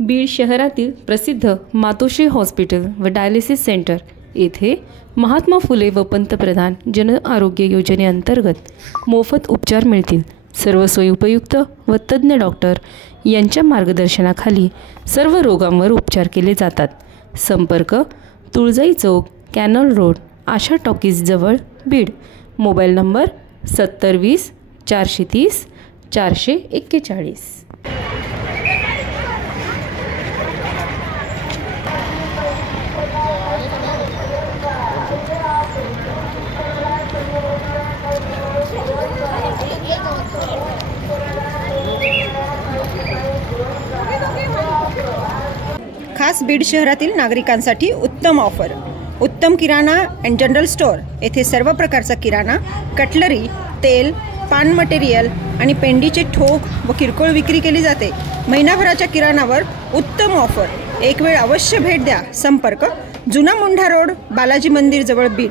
बीड शहरातील प्रसिद्ध मातोश्री हॉस्पिटल व डायलिसिस सेंटर येथे महात्मा फुले व पंतप्रधान जन आरोग्य योजनेअंतर्गत मोफत उपचार मिळतील। सर्व सोयी उपयुक्त व तज्ञ डॉक्टर यांच्या मार्गदर्शनाखाली सर्व रोगांवर उपचार केले जातात। संपर्क तुळजाई चौक, कॅनल रोड, आशा टॉकीज जवळ, बीड। Mobile number 7020 430 441। खास बीड शहरातील नागरिकांसाठी उत्तम ऑफर। उत्तम किराणा अँड जनरल स्टोअर येथे सर्व प्रकारचा किराणा, कटलरी, तेल, पान मटेरियल आणि पेंडीचे ठोक व किरकोळ विक्री केली जाते। महिनाभराच्या किराणावर उत्तम ऑफर। एक वेळ अवश्य भेट द्या। संपर्क जुना मुंढा रोड, बालाजी मंदिर जवळ, बीड।